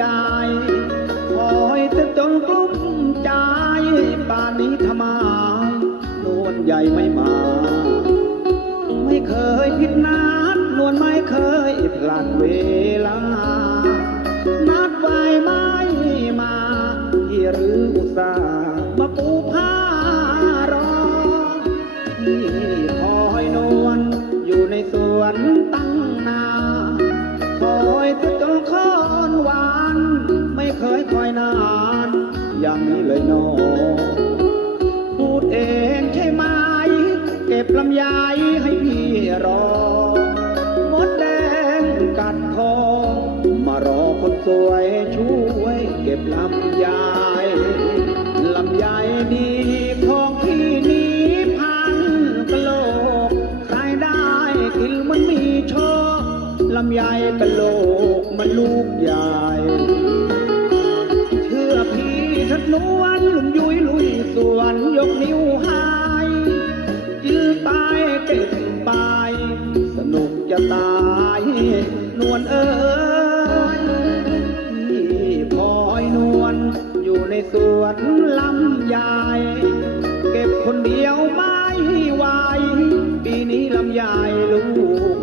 ยายคอยจะจนกลุ้มใจป่านนี้ทำไมนวลใหญ่ไม่มา ไม่เคยผิดนัดนวลไม่เคยพลาดเวลา นัดไว้ไม่มาที่หรืออุตสาห์มาปู อย่างนี้เลยนอพูดเองใช่ไหม เก็บลำไยให้พี่รอ มดแดงกัดคอ มารอคนสวยช่วยเก็บลำไยลำไยดีของพี่นี้พันกะโลกใครได้กินมันมีโชคลำไยกะโลกมันลูกใหญ่ สวนยกนิ้วใหายยืนไปเก็บไปสนุกจะตาย นวลเอ้ยพี่พอยนวลอยู่ในสวนลำไยเก็บคนเดียวไม่ไหวปีนี้ลำไยลูก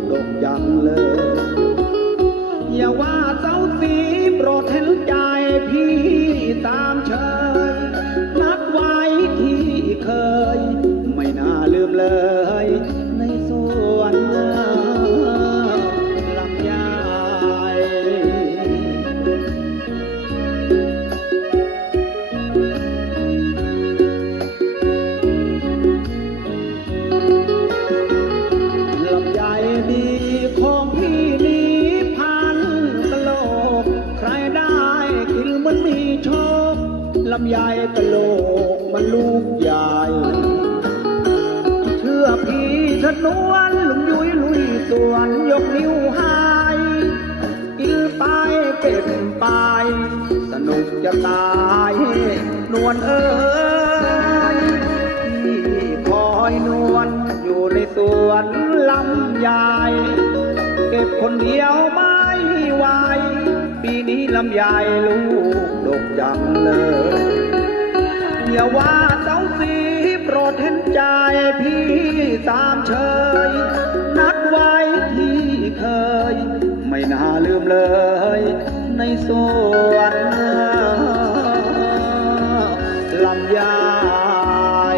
ดกจังเลย อย่าว่าเจ้าสีโปรดเห็นใจพี่ตามเชย ลำไยกะโหลกมันลูกใหญ่เชื่อพี่ถนวนลุงยุยลุยสวนยกนิ้วใหายกินไปเก็บไป สนุกจะตายนวลเอ้ยพี่คอยนวลอยู่ในสวนลำไยเก็บคนเดียวไม่ไหวปีนี้ลำไยลูกดกจังเลย อย่าว่าเสาสีโปรดเห็นใจพี่สามเชย นัดไว้ที่เคย ไม่น่าลืมเลย ในสวนลำยาย